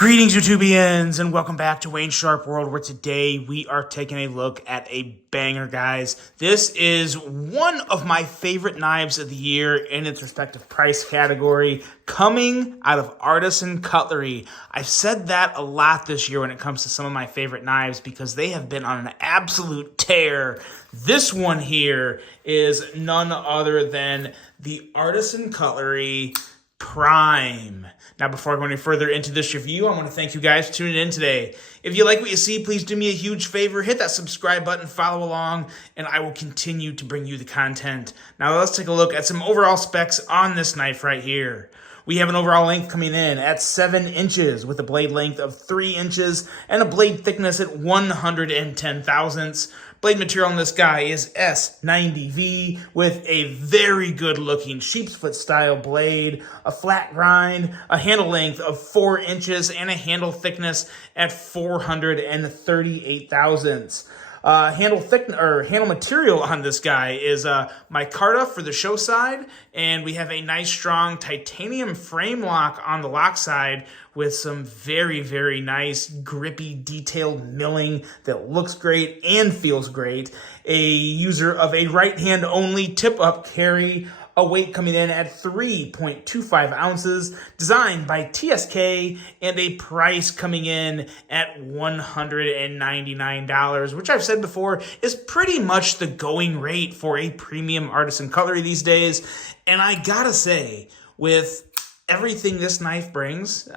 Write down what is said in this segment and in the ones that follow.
Greetings, YouTubians, and welcome back to Wayne Sharp World, where today we are taking a look at a banger, guys. This is one of my favorite knives of the year in its respective price category, coming out of Artisan Cutlery. I've said that a lot this year when it comes to some of my favorite knives because they have been on an absolute tear. This one here is none other than the Artisan Cutlery Prime. Now, before I go any further into this review, I want to thank you guys for tuning in today. If you like what you see, please do me a huge favor. Hit that subscribe button, follow along, and I will continue to bring you the content. Now, let's take a look at some overall specs on this knife right here. We have an overall length coming in at 7 inches with a blade length of 3 inches and a blade thickness at 110 thousandths. Blade material on this guy is S90V with a very good looking sheep's foot style blade, a flat grind, a handle length of 4 inches, and a handle thickness at 438 thousandths. Handle material on this guy is micarta for the show side, and we have a nice strong titanium frame lock on the lock side with some very, very nice grippy detailed milling that looks great and feels great. A user of a right hand only tip up carry, a weight coming in at 3.25 ounces, designed by TSK, and a price coming in at $199, which I've said before is pretty much the going rate for a premium artisan cutlery these days. And I gotta say, with everything this knife brings,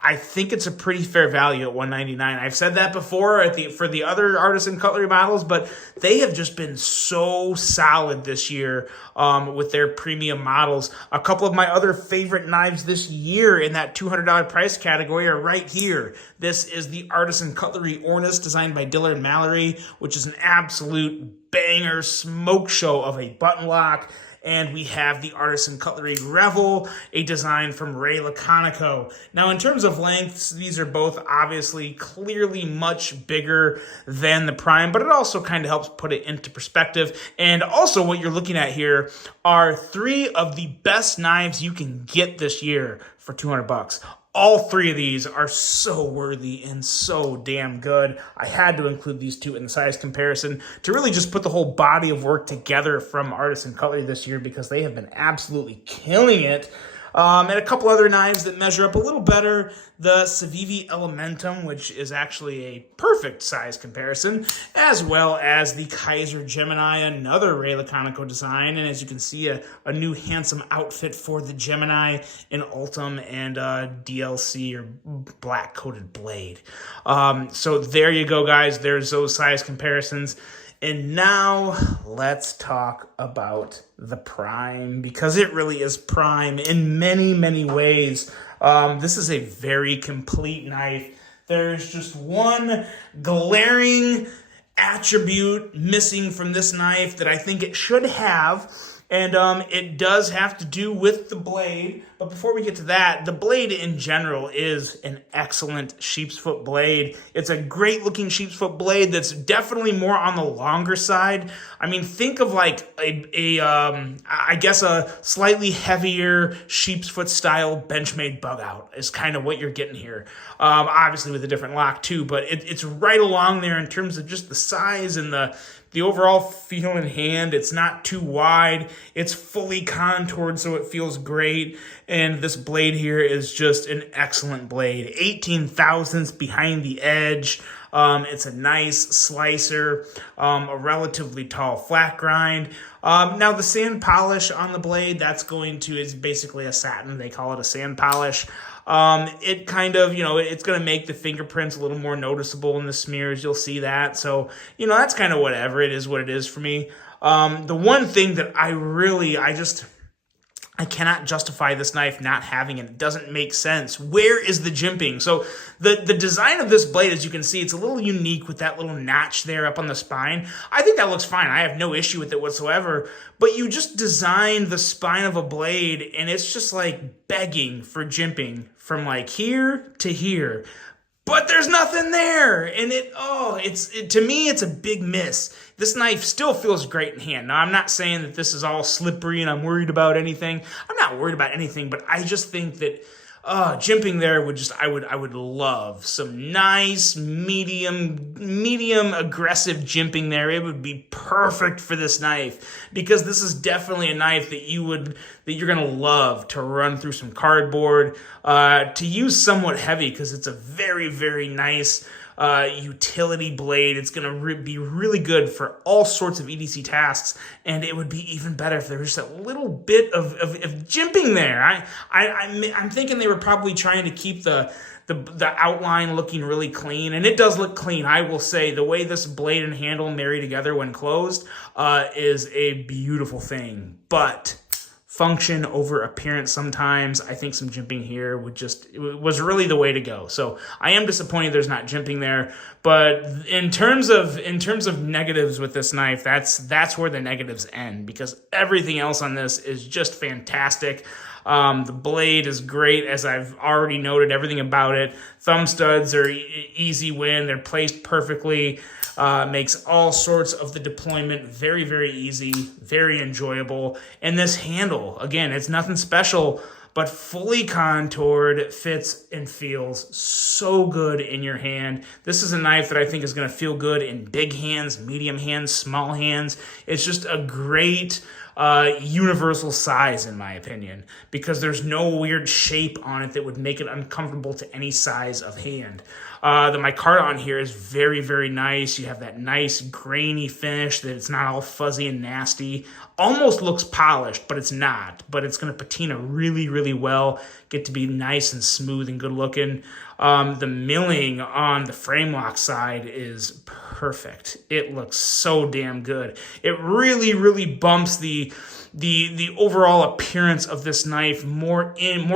I think it's a pretty fair value at $199. I've said that before for the other artisan cutlery models, but they have just been so solid this year with their premium models. A couple of my other favorite knives this year in that $200 price category are right here. This is the Artisan Cutlery Ornis, designed by Dillard Mallory, which is an absolute banger smoke show of a button lock. And we have the Artisan Cutlery Revel, a design from Ray Laconico. Now, in terms of lengths, these are both obviously clearly much bigger than the Prime, but it also kind of helps put it into perspective. And also what you're looking at here are 3 of the best knives you can get this year for $200. All 3 of these are so worthy and so damn good. I had to include these 2 in the size comparison to really just put the whole body of work together from Artisan Cutlery this year because they have been absolutely killing it. And a couple other knives that measure up a little better. The Civivi Elementum, which is actually a perfect size comparison, as well as the Kaiser Gemini, another Ray Laconico design. And as you can see, a new handsome outfit for the Gemini in Ultim and DLC or black coated blade. So there you go, guys. There's those size comparisons. And now let's talk about the Prime, because it really is Prime in many, many ways. This is a very complete knife. There's just one glaring attribute missing from this knife that I think it should have, and it does have to do with the blade. But before we get to that, the blade in general is an excellent sheep's foot blade. It's a great looking sheep's foot blade that's definitely more on the longer side. I mean, think of like I guess a slightly heavier sheep's foot style Benchmade bug out is kind of what you're getting here. Obviously with a different lock too, but it's right along there in terms of just the size and the overall feel in hand. It's not too wide. It's fully contoured, so it feels great. And this blade here is just an excellent blade. 18 thousandths behind the edge. It's a nice slicer, a relatively tall flat grind. Now the sand polish on the blade, is basically a satin. They call it a sand polish. It kind of, it's going to make the fingerprints a little more noticeable in the smears. You'll see that. So, that's kind of whatever. It is what it is for me. The one thing that I cannot justify this knife not having it. It doesn't make sense. Where is the jimping? So the design of this blade, as you can see, it's a little unique with that little notch there up on the spine. I think that looks fine. I have no issue with it whatsoever. But you just designed the spine of a blade, and it's just like begging for jimping from like here to here. But there's nothing there, and to me, it's a big miss. This knife still feels great in hand. Now, I'm not saying that this is all slippery and I'm worried about anything. I'm not worried about anything, but I just think that jimping there I would love some nice medium aggressive jimping there. It would be perfect for this knife, because this is definitely a knife that you're gonna love to run through some cardboard, to use somewhat heavy, because it's a very, very nice utility blade. It's going to be really good for all sorts of EDC tasks, and it would be even better if there was just a little bit of jimping there. I'm thinking they were probably trying to keep the outline looking really clean, and it does look clean. I will say the way this blade and handle marry together when closed is a beautiful thing, but function over appearance sometimes. I think some jimping here was really the way to go. So I am disappointed there's not jimping there. But in terms of negatives with this knife, that's where the negatives end, because everything else on this is just fantastic. The blade is great, as I've already noted everything about it. Thumb studs are easy win. They're placed perfectly. Makes all sorts of the deployment very, very easy, very enjoyable. And this handle, again, it's nothing special, but fully contoured, fits and feels so good in your hand. This is a knife that I think is going to feel good in big hands, medium hands, small hands. It's just a great universal size, in my opinion, because there's no weird shape on it that would make it uncomfortable to any size of hand. The micarta on here is very, very nice. You have that nice grainy finish, that it's not all fuzzy and nasty. Almost looks polished, but it's not. But it's going to patina really, really well, get to be nice and smooth and good looking. The milling on the frame lock side is perfect. It looks so damn good. It really, really bumps the overall appearance of this knife more in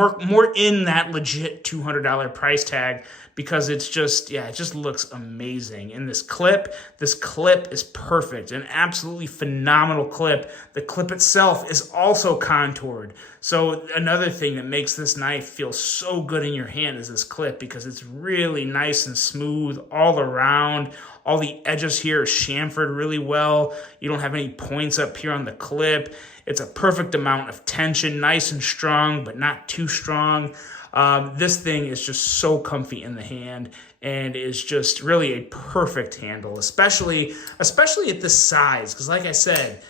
that legit $200 price tag, because it just looks amazing. And this clip is perfect, an absolutely phenomenal clip. The clip itself is also contoured. So another thing that makes this knife feel so good in your hand is this clip, because it's really nice and smooth all around. All the edges here are chamfered really well. You don't have any points up here on the clip. It's a perfect amount of tension, nice and strong, but not too strong. This thing is just so comfy in the hand, and is just really a perfect handle, especially at this size. Because like I said,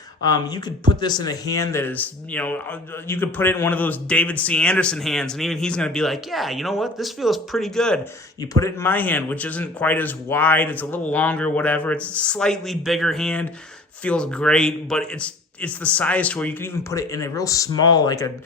you could put this in a hand that is, you could put it in one of those David C. Anderson hands, and even he's going to be like, yeah, you know what? This feels pretty good. You put it in my hand, which isn't quite as wide. It's a little longer, whatever. It's a slightly bigger hand. Feels great, but it's the size to where you can even put it in a real small, like a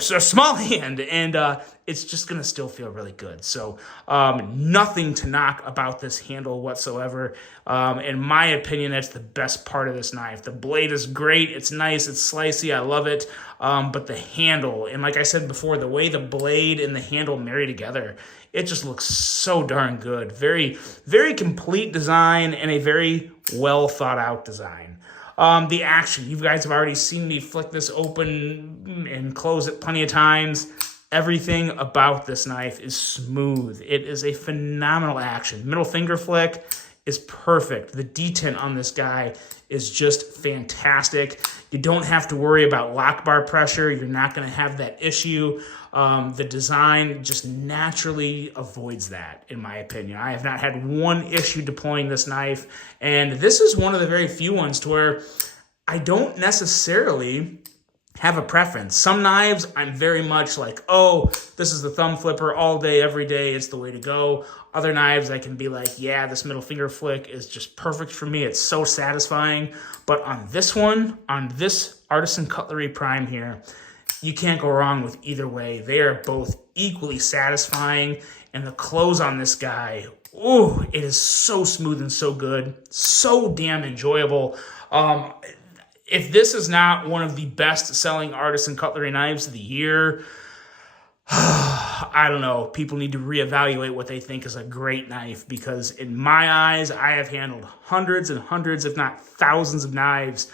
small hand, and it's just gonna still feel really good. So nothing to knock about this handle whatsoever. In my opinion, that's the best part of this knife. The blade is great, it's nice, it's slicey, I love it. But the handle, and like I said before, the way the blade and the handle marry together, it just looks so darn good. Very, very complete design, and a very well thought out design. The action, you guys have already seen me flick this open and close it plenty of times. Everything about this knife is smooth. It is a phenomenal action. Middle finger flick is perfect. The detent on this guy is just fantastic. You don't have to worry about lock bar pressure. You're not going to have that issue. The design just naturally avoids that, in my opinion. I have not had one issue deploying this knife, and this is one of the very few ones to where I don't necessarily have a preference. Some knives, I'm very much like, oh, this is the thumb flipper all day, every day. It's the way to go. Other knives, I can be like, yeah, this middle finger flick is just perfect for me. It's so satisfying. But on this one, on this Artisan Cutlery Prime here, you can't go wrong with either way. They are both equally satisfying. And the close on this guy, ooh, it is so smooth and so good. So damn enjoyable. If this is not one of the best-selling Artisan Cutlery knives of the year, I don't know. People need to reevaluate what they think is a great knife, because in my eyes, I have handled hundreds and hundreds, if not thousands of knives.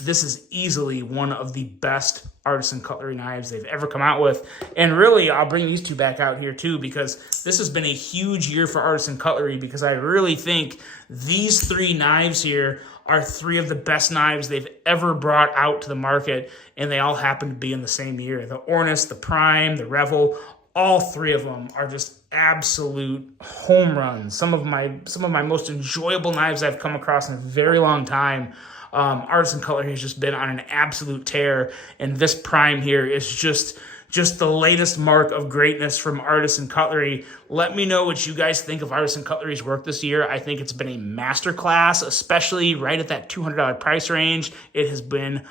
This is easily one of the best Artisan Cutlery knives they've ever come out with. And really, I'll bring these two back out here too, because this has been a huge year for Artisan Cutlery, because I really think these three knives here are three of the best knives they've ever brought out to the market, and they all happen to be in the same year. The Ornis, the Prime, the Revel, all three of them are just absolute home runs. Some of my most enjoyable knives I've come across in a very long time. Artisan Cutlery has just been on an absolute tear, and this Prime here is just the latest mark of greatness from Artisan Cutlery. Let me know what you guys think of Artisan Cutlery's work this year. I think it's been a masterclass, especially right at that $200 price range. It has been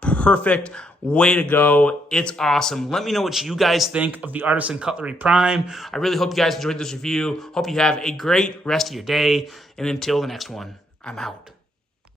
perfect. Way to go. It's awesome. Let me know what you guys think of the Artisan Cutlery Prime. I really hope you guys enjoyed this review. Hope you have a great rest of your day, and until the next one, I'm out.